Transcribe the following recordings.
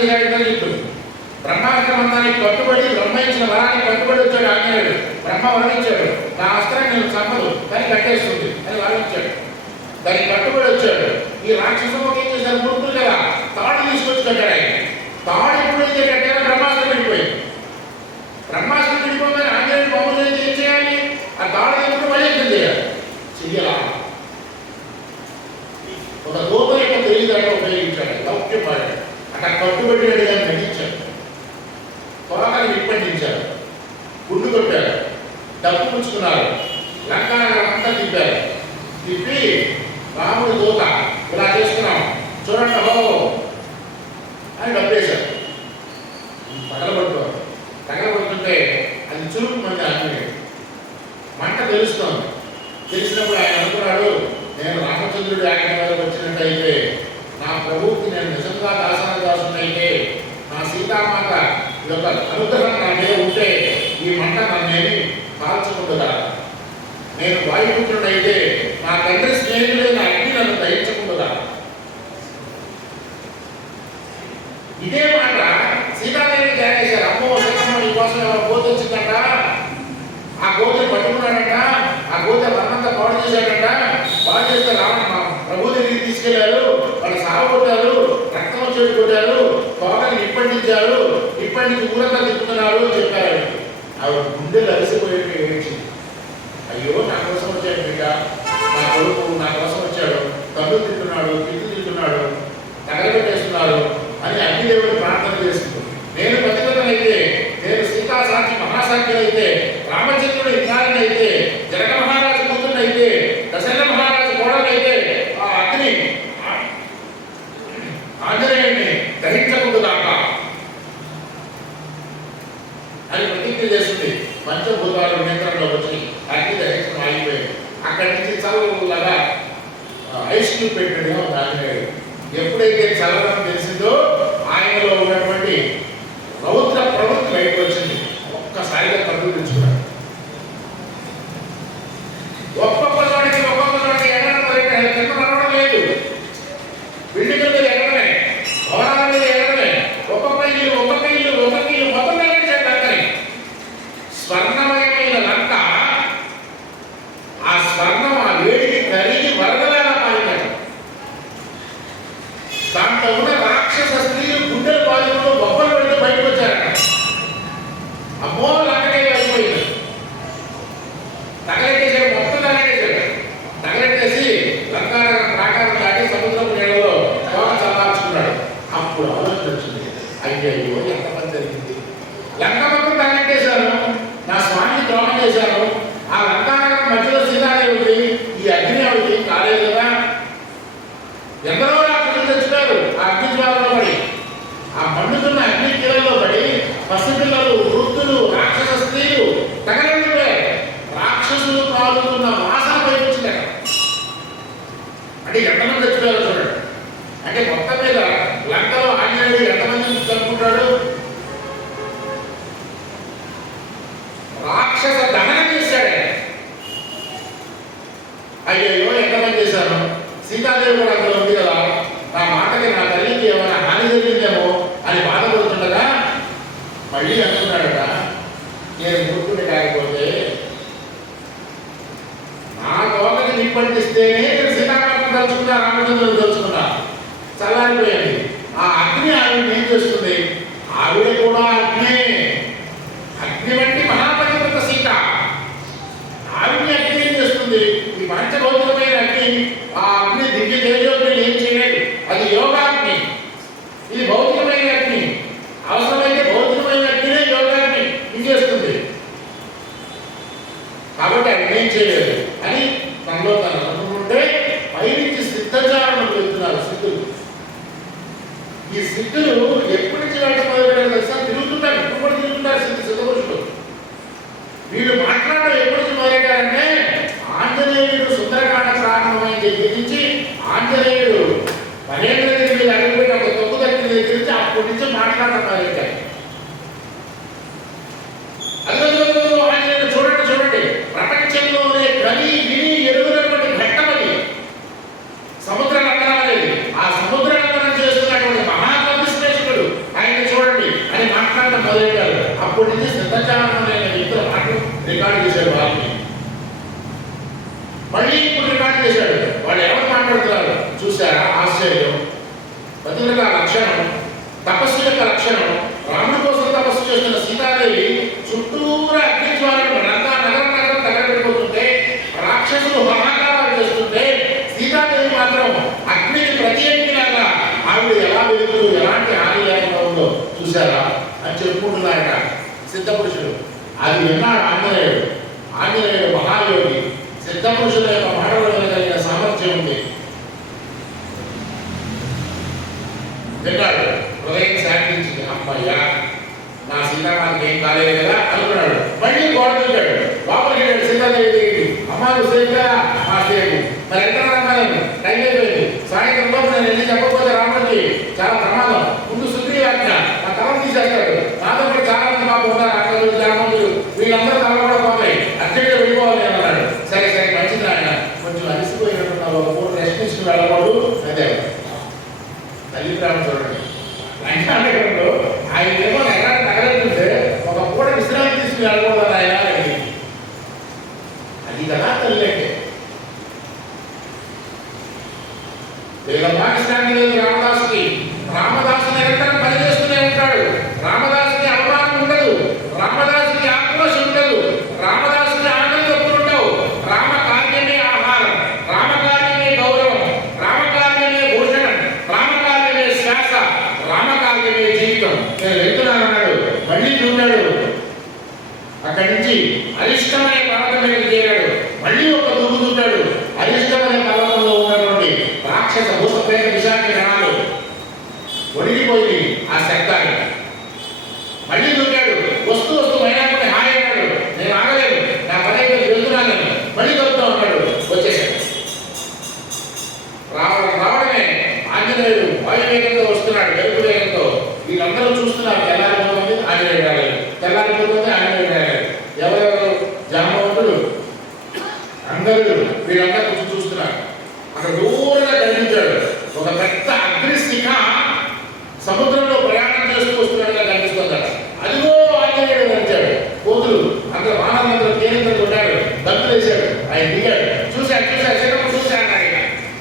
చేశాడు ఇంద్రజిత్తు బ్రహ్మాస్త్ర మంత్రానికి కట్టుబడి బ్రహ్మ ఇచ్చిన వరాన్ని కట్టుబడి వచ్చాడు ఆంజనేయుడు బ్రహ్మ వరణించాడు నా అస్త్రం నేను చంపదు. అని కట్టేస్తుంది అని వరణించాడు దానికి కట్టుబడి వచ్చాడు. ఈ రాక్షసము ఏం చేశారు? మూర్ఖులు కదా. తాడు తీసుకొచ్చి కట్టాడు ఆయన. తాడు ఎప్పుడు ఎప్పుడైతే కట్టారో బ్రహ్మాస్త్రం వెళ్ళిపోయింది బ్రహ్మాస్త్రం వెళ్ళిపోగానే ఆంజనేయుడు బొమ్మలు ఏం చేయాలి? ఆ తాడు ఎప్పుడు మళ్ళీ ఏం చేయాలి. చెయ్యాలా ఒక దూత యొక్క తెలియదాకా ఉపయోగించాడు లౌక్యం వాడాడు అక్కడ కట్టుబడినట్టుగా నటించాడు పొలాన్ని విప్పండించారు గుండు కొట్టారు డబ్బు పుచ్చుకున్నారు లంకానగరం అంతా తిప్పారు తిప్పి రాముడి దూత ఇలా చేస్తున్నాం. చూడండి హో అని డబ్బేశారు తగలబడుతారు తగలబడుతుంటే అది చురుకు మంది ఆంజనేయుడు మంట తెలుస్తోంది. తెలిసినప్పుడు ఆయన అనుకున్నాడు నేను రామచంద్రుడి ఆజ్ఞ మీద వచ్చినట్టయితే నా ప్రభువుకి నేను నిజంగా దాసన దాసునైతే నా సీతామాత యొక్క అనుగ్రహం నా మీద ఉంటే ఈ మంట నన్నేమి కాల్చకుండా నేను వాయుపుత్రుడైతే నా తండ్రి స్నేహితుడు అగ్ని నన్ను దహించకుండా ఇదే మాట సీతాదేవి ధ్యానేశారు అమ్మో సీతమ్మ నీ కోసం ఎవరో కోతి వచ్చిందంట ఆ కోతిని పట్టుకున్నాడంట ఆ కోతి వర్ణంతా పాడు చేశాడంట పాడు చేస్తే రావణ మా ప్రభు దగ్గరికి తీసుకెళ్ళారు వాళ్ళు సాగొట్టారు రక్తం వచ్చేట్టు కొట్టారు తోటని నిప్పండించారు నిప్పండించి ఊరంతా తిప్పుతున్నారు అని చెప్పారు. ఆవిడ గుండె కలిసిపోయేట్టు ఏడ్చింది. అయ్యో నా కోసం వచ్చాడు బిడ్డ. నా కొడుకు నా కోసం వచ్చాడు. తల్లు తింటున్నాడు తిట్టు తింటున్నాడు తగలబెట్టేస్తున్నాడు అని అగ్నిదేవుడు ప్రార్థన చేస్తుంది నేను పతితనైతే నేను సీతా సాక్షి మహాసాక్షులైతే రామచంద్రుడు ఇంద్రాలనైతే జనక మహారాజు కూతురునైతే దశరథ మహారాజు కోడలైతే ఆ అగ్ని ఆ- ఆంజనేయుడిని దహించకుండుగాక అని ప్రతిజ్ఞ చేస్తుంది. పంచభూతాలు నియంత్రణలో వచ్చి అగ్ని దహించడం ఆగిపోయింది. అక్కడి నుంచి చల్లగా ఐస్ క్యూబ్ పెట్టాడు ఆంజనేయుడు. ఎప్పుడైతే చల్లదనం తెలిసిందో ఆయనలో ఉన్నటువంటి రాక్షస దహనం చేశాడు. ఆయన. ఎంత పని చేశాను సీతాదేవి కూడా అక్కడ ఉంది కదా. నా మాటకి నా తల్లికి ఏమైనా హాని జరిగిందేమో అని బాధపడుతుండగా మళ్ళీ అనుకున్నాడట నేను గుర్తుండి కాకపోతే నా లోకకి నిప్పటిస్తేనే నేను సీతారామం తలుచుకున్నా రామచంద్రుడు తలుచుకున్నా చల్లారిపోయింది. ఆ అగ్ని ఆయన ఏం చేస్తుంది ఆవిడ కూడా అగ్నే అగ్ని వంటి మహాపతివ్రత సీత ఆవిడ్ని అగ్ని ఏం చేస్తుంది ఈ పంచభౌతికమైన అగ్ని ఆ అగ్ని దివ్య తేజోగ్ని ఏం చేయలేదు అది యోగాగ్ని ఇది భౌతికమైన అగ్ని అవసరమైతే భౌతికమైన అగ్నినే యోగాగ్ని ఇది చేస్తుంది కాబట్టి అది ఏం చేయలేదు. అని తనలో తను అనుకుంటే పైనుంచి సిద్ధచారణకు వెళ్తున్నారు సిద్ధులు. ఈ సిద్ధులు ఎప్పటి నుంచి వెళ్ళడం మొదలుపెట్టారు తెలుసా? తిరుగుతుంటారు. ఇప్పుడు కూడా తిరుగుతుంటారు సిద్ధ సిద్ధపురుషులు వీళ్ళు మాట్లాడడం ఎప్పటి నుంచి మొదలెట్టారంటే ఆంజనేయుడు సుందరకాండ ప్రారంభమైన దగ్గర నుంచి ఆంజనేయుడు పన్నెండు దగ్గర మీద అడుగుపెట్టి ఒక తొక్కు దగ్గర దగ్గర నుంచి అప్పటి నుంచి మాట్లాడడం మొదలెట్టారు అదిగో ఆంజనేయుడు చూడండి చూడండి ప్రపంచంలోనే కని విని ఎరుగునటువంటి ఘట్టమది సముద్ర లంకనం అనేది ఆ సముద్ర లంకనం చేస్తున్నటువంటి మహాకవి శ్రేష్ఠుడు పతివ్రత లక్షణం తపస్సు యొక్క లక్షణం రాముడి కోసం తపస్సు చేస్తున్న సీతాదేవి చుట్టూరా అగ్నిజ్వాలను రంగా నగరం నగరం తగలబెట్టుకుంటుంటే రాక్షసులు మహాకారాలు చేస్తుంటే సీతాదేవి మాత్రం అగ్నికి ప్రత్యేకంగా ఆవిడ ఎలా వెలుగుతూ ఎలాంటి హాని లేకుండా ఉందో చూసారా అని చెప్పుకుంటున్నారట సిద్ధపురుషుడు అది విన్నాడు ఆంజనేయుడు. ఆంజనేయుడు మహాయోగి. సిద్ధపురుషుల యొక్క మాటలు కలిగిన సామర్థ్యం ఉంది. తిన్నాడు హృదయం శాంతించింది. అమ్మయ్యా నా సీతామానికి ఏం కాలేదు కదా అనుకున్నాడు. మళ్ళీ గోడ దూకాడు లోపలికి వెళ్ళాడు సీతాదేవి దగ్గరికి అమ్మాయి సేఫ్గా మా సేపు మరి ఎక్కడ రామాయణం టైం అయిపోయింది సాయంత్రం లోపు నేను వెళ్ళి చెప్పకపోతే రాముడికి చాలా ప్రమాదం ముందు సుగ్రీవాజ్ఞ నా తల తీసేస్తాడు నాతో పాటు చాలా మంది మాకు ఉన్నారు అక్కడ గ్రామంలో వీళ్ళందరూ తల కూడా పోతాయి అర్జెంట్గా వెళ్ళిపోవాలి అని అన్నాడు సరే సరే మంచిది ఆయన కొంచెం అలసిపోయినట్టున్నావు ఒక పూట రెస్ట్ తీసుకుని వెళ్ళకూడదు అదే తల్లిదండ్రులు చూడండి లంకానగరంలో ఆయన ఏమో ఎలాంటి తగలంటుంటే ఒక పూట విశ్రాంతి తీసుకుని వెళ్ళకూడదు ఆయన అని. అది కదా తల్లి అంటే వీళ్ళ పాకిస్తాన్ లేదు రామదాసుకి రామదాసు నిరంతరం పనిచేస్తూనే ఉంటాడు. రామదాసుకి అవమానం ఉండదు. రామదాసుకి ఆక్రోశం ఉండదు. రామదాసుకి ఆనందం ఉండవు. రామ కార్యమే ఆహారం. రామ కార్యమే గౌరవం. రామ కార్యమే భూషణం రామ కార్యమే శ్వాస. రామ కార్యమే జీవితం. నేను వెళ్తున్నాను అన్నాడు మళ్ళీ చూడాడు అక్కడి నుంచి అరిష్టం అనే పర్వతం మీద చేరాడు మళ్ళీ ఒక దుమ్ము దున్నాడు అరిష్టం పర్వతంలో ఉన్నటువంటి రాక్షస భూసప్రేత విశాఖ గణాలు ఒడిగిపోయింది ఆ శబ్దాన్ని మళ్ళీ దున్నాడు వస్తూ వస్తూ మైనాకుని హాయ్ అన్నాడు. నేను ఆగలేదు నా పని అయిపోయి వెళ్తున్నాను మళ్ళీ దొరుకుతూ ఉన్నాడు. వచ్చేసాడు రావడం రావడమే. ఆంజనేయుడు వాయువేగంతో వస్తున్నాడు. వెలుపు వేగంతో వీళ్ళందరూ చూస్తున్నారు తెల్లారి ఆంజనేయుడు వేశాడు ఆయన దిగాడు. చూశాడు చూశాడు చిన్నప్పుడు చూశాను ఆయన.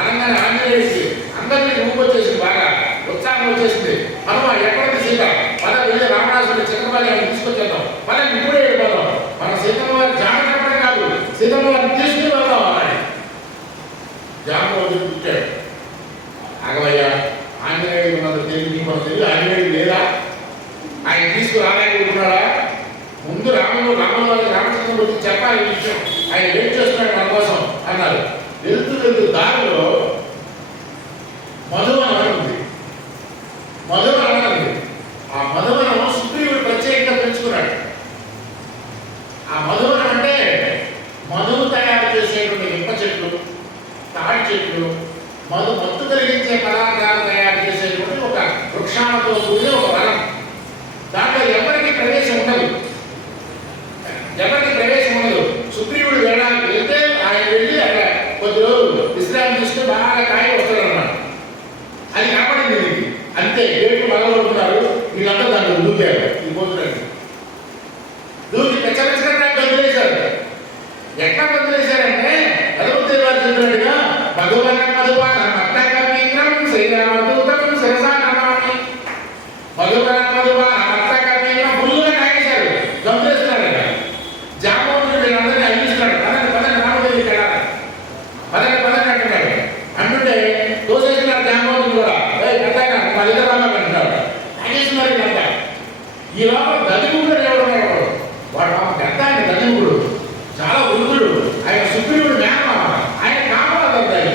అనగానే ఆంజనేయుడికి అందరినీ ఊపు వచ్చేసింది బాగా. ఉత్సాహం వచ్చేసింది. హనుమ ఎక్కడికి సీత? మన వెళ్ళి రావణాసుడు చిన్నపల్లి ఆయన తీసుకొచ్చేద్దాం. మనం ఇప్పుడే వెళ్ళిపోదాం. మన సీతమ్మ వారి జాగ్రత్త కాదు. సీతమ్మ వారిని తీసుకుని వెళ్దాం అన్నాడు జాంబవంతుడు పుట్టాడు. ఆగవయ్యా ఆంజనేయుడు మన తెలివి మన మనకు తెలియదు? ఆంజనేయుడు లేదా? ఆయన తీసుకురాలేకుంటున్నాడా ముందు రామంలో రామంలో రామచంద్రుడు రామచంద్ర చెప్పాలి ఈ విషయం. ఆయన వెయిట్ చేస్తున్నాడు మన కోసం? అన్నారు. వెళ్తూ వెళ్తూ దారిలో మధువనం అని ఉంది. మధువనం అని ఆ మధువనం సుగ్రీవుడు ప్రత్యేకంగా పెంచుకున్నాడు. ఆ మధువనం అంటే మధువు తయారు చేసేటువంటి విప్ప చెట్లు తాడి చెట్లు మధు మత్తు కలిగించే పదార్థాలు తయారు చేసేటువంటి ఒక వృక్షాలతో కూడిన ఒక వనం. దాంట్లో ఎవరు ప్రవేశం ఉండదు ఎవరికి ప్రవేశం ఉండదు సుగ్రీవుడు వెళ్ళడానికి వెళ్తే ఆయన వెళ్ళి అక్కడ కొద్ది రోజులు విశ్రాంతి తీసుకుని బాగా కాయ వస్తాడు అన్నమాట అది కాపాడింది దీనికి అంతే గేట్లు బలపడుతున్నారు వీళ్ళంతా దాంట్లో దూకారు. ఈ పోతున్నాడు దూకి పెచ్చపెచ్చగా వదిలేశారు ఎక్కడ వదిలేశారంటే అదొకటి వారు చెప్పినట్టుగా భగవన్ మధువాన పెద్దగా అంటాడు దగ్గర రమ్మని ఈ లోపల దళిముడు ఎవడు ఉన్నాడు వాడు పాప పెద్ద ఆయన దళిముడు చాలా వృద్ధుడు ఆయన సుప్రీముడు మేనమామ ఆయన కాపలాదాయి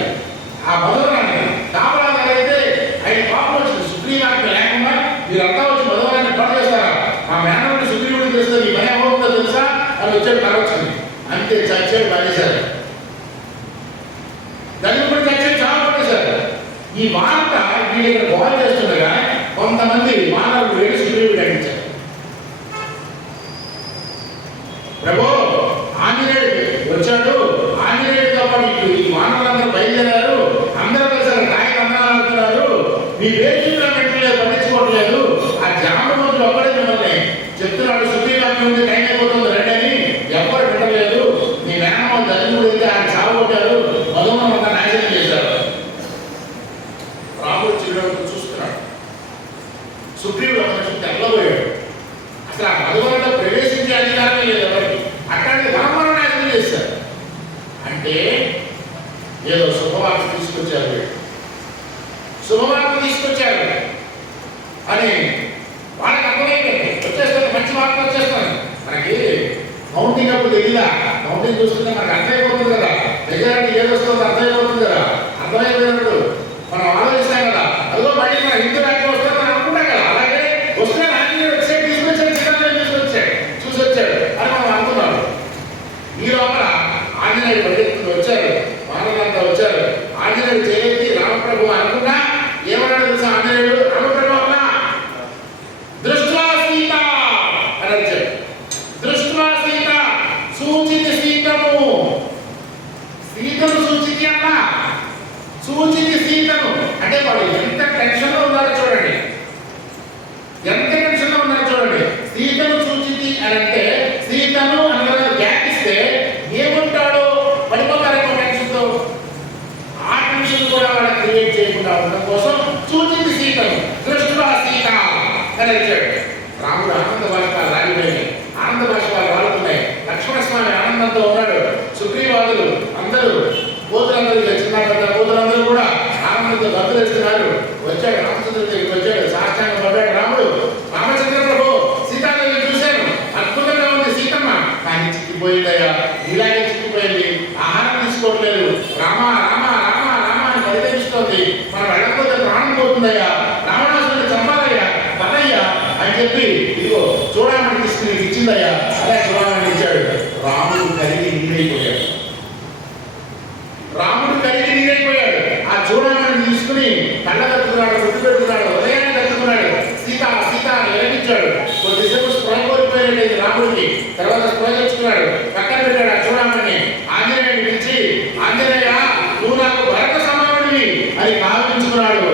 ఆ మధురాన్ని కాపలాదారు అయితే ఆయన పాపం వచ్చింది. సుప్రీం సుగ్రీవానికి లేకుండా మీరంతా వచ్చి మధురాన్ని పని చేస్తారా? మా మేనవుడు సుగ్రీవుడు చేస్తే మీ భయం అవుతుందో తెలుసా? అది వచ్చాడు కలవచ్చింది అంతే చచ్చాడు పనిచేశారు దళితుడు చచ్చాడు చాలా పనిచేశారు ఈ వార్త వీళ్ళు ఇక్కడ టీవీలో పెట్టలేదు పట్టించుకోవట్లేదు. ఆ జామ రోజులు ఒక్కడే మిమ్మల్ని చెప్తున్నాడు సుప్రీంకోర్టు ఉంది టైం అయిపోతుంది రండి అని ఎవరు పెట్టలేదు మీ చావు కొట్టారు మధుమం అంతా నాశనం చేశారు. రాముడు చిరుడు చూస్తున్నాడు. సుప్రీంలో కొంచెం తెల్లబోయాడు. అసలు ఆ మధుమంలో ప్రవేశించే అధికారం లేదు ఎవరికి. అట్లాంటి రామారావు నాశనం చేశారు. అంటే ఏదో శుభవార్త తీసుకొచ్చారు వీళ్ళు శుభవార్త తీసుకొచ్చారు. అని వాళ్ళకి అర్థమైపోయింది వచ్చేస్తాను మంచి వార్త వచ్చేస్తాను మనకి మౌంటింగ్ అప్పుడు తెలీదా? మౌంటింగ్ చూస్తుంటే మనకు అర్థమైపోతుంది కదా. మెజారిటీ ఏదో వస్తుందో అర్థమైపోతుంది కదా. అర్థమైపోయినప్పుడు కలిగిందయ్యా అదే కుమారాన్ని ఇచ్చాడు రాముడు కలిగి నీరైపోయాడు రాముడు కలిగి నీరైపోయాడు ఆ చూడాలను తీసుకుని కళ్ళ కట్టుకున్నాడు గుడ్డు పెట్టుకున్నాడు ఉదయాన్ని కట్టుకున్నాడు సీత సీత వెలిగించాడు కొద్దిసేపు స్పృహ కోల్పోయాడు రాముడికి. తర్వాత స్పృహ తెచ్చుకున్నాడు. పక్కన పెట్టాడు ఆ చూడాలని. ఆంజనేయుని పిలిచి ఆంజనేయ నువ్వు నాకు భరత సమానుడివి. అని భావించుకున్నాడు.